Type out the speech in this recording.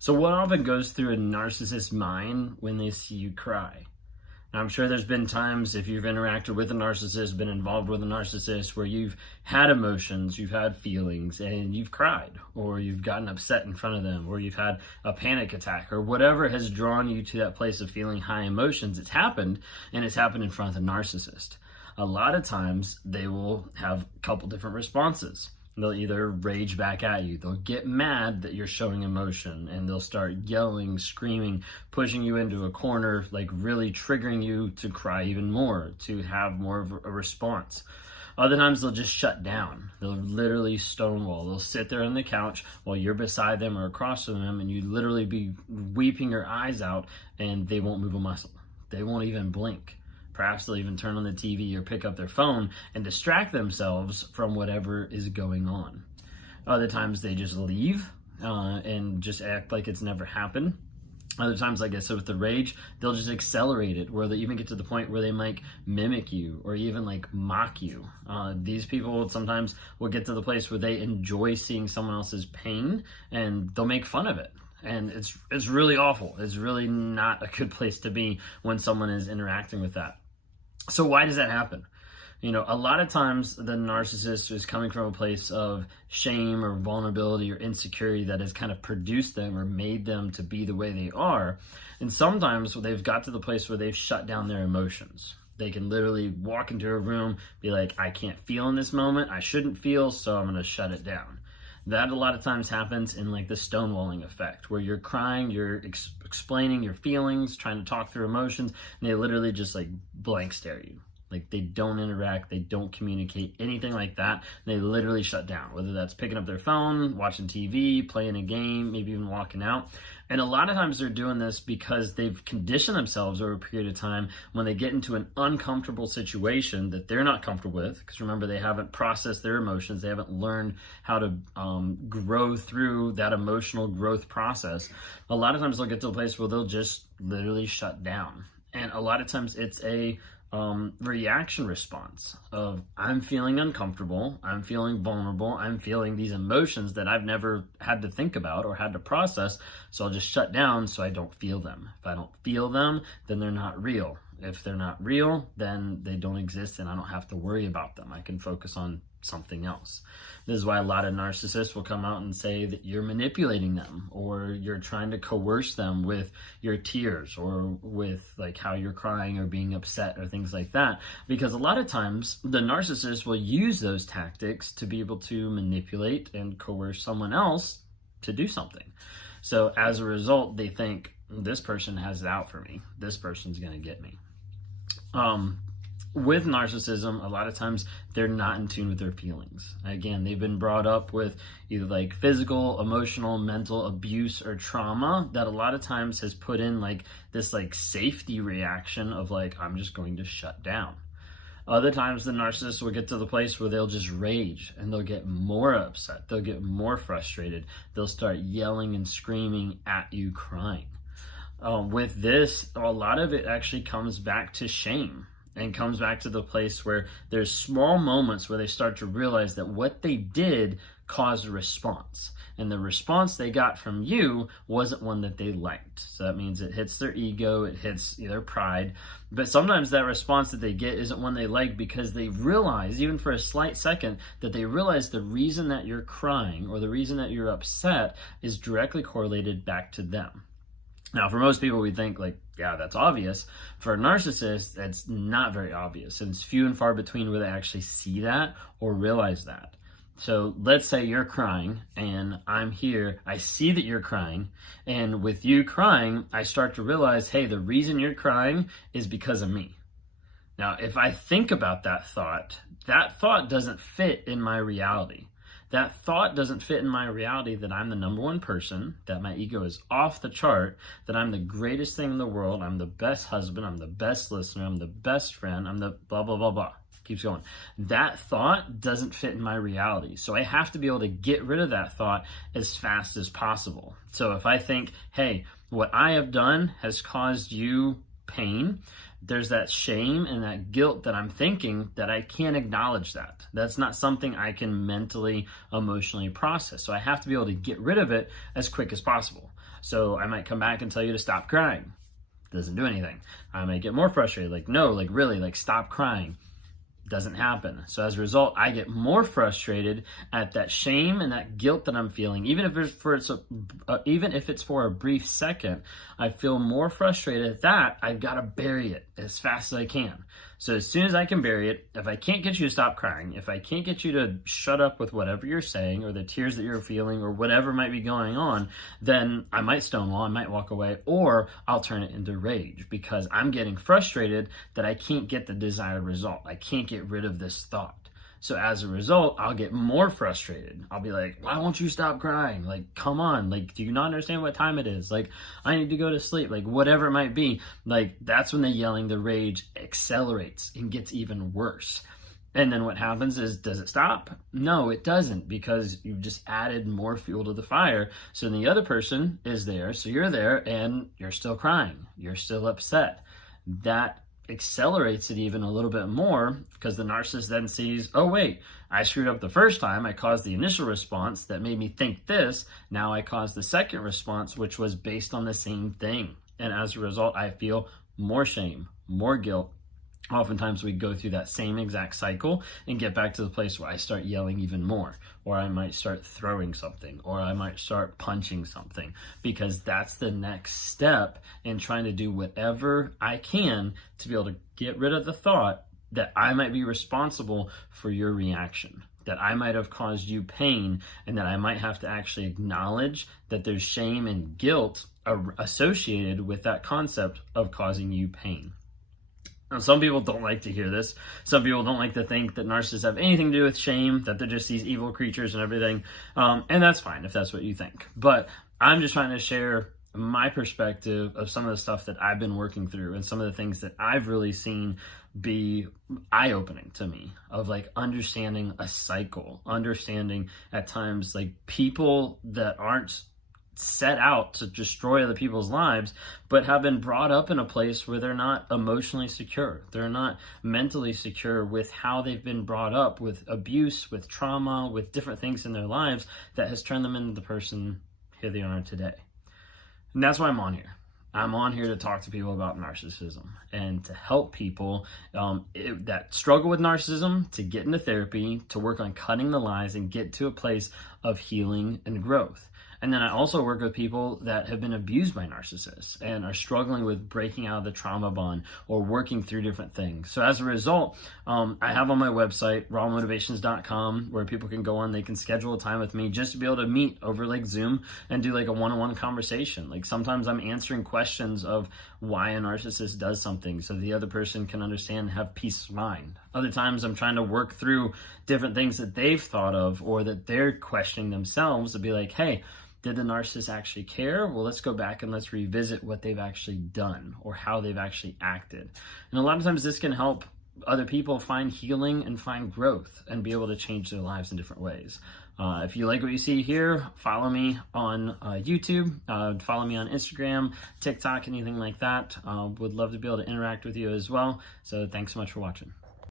So what often goes through a narcissist's mind when they see you cry? Now, I'm sure there's been times if you've interacted with a narcissist, been involved with a narcissist, where you've had emotions, you've had feelings, and you've cried, or you've gotten upset in front of them, or you've had a panic attack, or whatever has drawn you to that place of feeling high emotions. It's happened, and it's happened in front of the narcissist. A lot of times, they will have a couple different responses. They'll either rage back at you, they'll get mad that you're showing emotion, and they'll start yelling, screaming, pushing you into a corner, like really triggering you to cry even more, to have more of a response. Other times they'll just shut down. They'll literally stonewall. They'll sit there on the couch while you're beside them or across from them, and you literally be weeping your eyes out, and they won't move a muscle. They won't even blink. Perhaps they'll even turn on the TV or pick up their phone and distract themselves from whatever is going on. Other times they just leave and just act like it's never happened. Other times, like I said, with the rage, they'll just accelerate it, where they even get to the point where they might mimic you or even like mock you. These people sometimes will get to the place where they enjoy seeing someone else's pain, and they'll make fun of it. And it's really awful. It's really not a good place to be when someone is interacting with that. So why does that happen? You know, a lot of times the narcissist is coming from a place of shame or vulnerability or insecurity that has kind of produced them or made them to be the way they are. And sometimes they've got to the place where they've shut down their emotions. They can literally walk into a room, be like, I can't feel in this moment. I shouldn't feel, so I'm going to shut it down. That a lot of times happens in like the stonewalling effect, where you're crying, you're explaining your feelings, trying to talk through emotions, and they literally just like blank stare you. Like they don't interact, they don't communicate, anything like that. They literally shut down, whether that's picking up their phone, watching TV, playing a game, maybe even walking out. And a lot of times they're doing this because they've conditioned themselves over a period of time when they get into an uncomfortable situation that they're not comfortable with. Because remember, they haven't processed their emotions. They haven't learned how to grow through that emotional growth process. A lot of times they'll get to a place where they'll just literally shut down. And a lot of times it's a reaction response of, I'm feeling uncomfortable, I'm feeling vulnerable, I'm feeling these emotions that I've never had to think about or had to process, so I'll just shut down so I don't feel them. If I don't feel them, then they're not real. If they're not real, then they don't exist and I don't have to worry about them. I can focus on something else. This is why a lot of narcissists will come out and say that you're manipulating them, or you're trying to coerce them with your tears, or with like how you're crying or being upset or things like that. Because a lot of times the narcissist will use those tactics to be able to manipulate and coerce someone else to do something. So as a result, they think, this person has it out for me. This person's going to get me. With narcissism, a lot of times they're not in tune with their feelings. Again, they've been brought up with either like physical, emotional, mental abuse or trauma that a lot of times has put in like this like safety reaction of like, I'm just going to shut down. Other times the narcissist will get to the place where they'll just rage and they'll get more upset. They'll get more frustrated. They'll start yelling and screaming at you, crying. With this, a lot of it actually comes back to shame. And comes back to the place where there's small moments where they start to realize that what they did caused a response. And the response they got from you wasn't one that they liked. So that means it hits their ego, it hits their pride. But sometimes that response that they get isn't one they like, because they realize, even for a slight second, that they realize the reason that you're crying or the reason that you're upset is directly correlated back to them. Now, for most people, we think like, yeah, that's obvious. For a narcissist, that's not very obvious. And it's few and far between where they actually see that or realize that. So let's say you're crying and I'm here. I see that you're crying. And with you crying, I start to realize, hey, the reason you're crying is because of me. Now, if I think about that thought doesn't fit in my reality. That thought doesn't fit in my reality that I'm the number one person, that my ego is off the chart, that I'm the greatest thing in the world, I'm the best husband, I'm the best listener, I'm the best friend, I'm the blah, blah, blah, blah. Keeps going. That thought doesn't fit in my reality. So I have to be able to get rid of that thought as fast as possible. So if I think, hey, what I have done has caused you pain, there's that shame and that guilt that I'm thinking that I can't acknowledge that. That's not something I can mentally, emotionally process. So I have to be able to get rid of it as quick as possible. So I might come back and tell you to stop crying. Doesn't do anything. I might get more frustrated, like, no, like really, like stop crying. Doesn't happen. So as a result, I get more frustrated at that shame and that guilt that I'm feeling. Even if it's for a brief second, I feel more frustrated at that. I've got to bury it as fast as I can. So as soon as I can bury it, if I can't get you to stop crying, if I can't get you to shut up with whatever you're saying or the tears that you're feeling or whatever might be going on, then I might stonewall, I might walk away, or I'll turn it into rage because I'm getting frustrated that I can't get the desired result. I can't get rid of this thought. So as a result, I'll get more frustrated. I'll be like, why won't you stop crying? Like, come on. Like, do you not understand what time it is? Like, I need to go to sleep. Like, whatever it might be. Like, that's when the yelling, the rage accelerates and gets even worse. And then what happens is, does it stop? No, it doesn't, because you've just added more fuel to the fire. So the other person is there. So you're there and you're still crying. You're still upset. That accelerates it even a little bit more because the narcissist then sees, oh wait, I screwed up the first time. I caused the initial response that made me think this. Now I caused the second response, which was based on the same thing. And as a result, I feel more shame, more guilt. Oftentimes we go through that same exact cycle and get back to the place where I start yelling even more, or I might start throwing something, or I might start punching something, because that's the next step in trying to do whatever I can to be able to get rid of the thought that I might be responsible for your reaction, that I might have caused you pain, and that I might have to actually acknowledge that there's shame and guilt associated with that concept of causing you pain. Now, some people don't like to hear this. Some people don't like to think that narcissists have anything to do with shame, that they're just these evil creatures and everything. And that's fine if that's what you think. But I'm just trying to share my perspective of some of the stuff that I've been working through and some of the things that I've really seen be eye-opening to me, of like understanding a cycle, understanding at times like people that aren't set out to destroy other people's lives, but have been brought up in a place where they're not emotionally secure. They're not mentally secure with how they've been brought up, with abuse, with trauma, with different things in their lives that has turned them into the person here they are today. And that's why I'm on here. I'm on here to talk to people about narcissism and to help people that struggle with narcissism to get into therapy, to work on cutting the lies and get to a place of healing and growth. And then I also work with people that have been abused by narcissists and are struggling with breaking out of the trauma bond or working through different things. So as a result, I have on my website, rawmotivations.com, where people can go on, they can schedule a time with me just to be able to meet over like Zoom and do like a one-on-one conversation. Like sometimes I'm answering questions of why a narcissist does something so the other person can understand and have peace of mind. Other times I'm trying to work through different things that they've thought of or that they're questioning themselves to be like, hey, did the narcissist actually care? Well, let's go back and let's revisit what they've actually done or how they've actually acted. And a lot of times this can help other people find healing and find growth and be able to change their lives in different ways. If you like what you see here, follow me on YouTube, follow me on Instagram, TikTok, anything like that. Would love to be able to interact with you as well. So thanks so much for watching.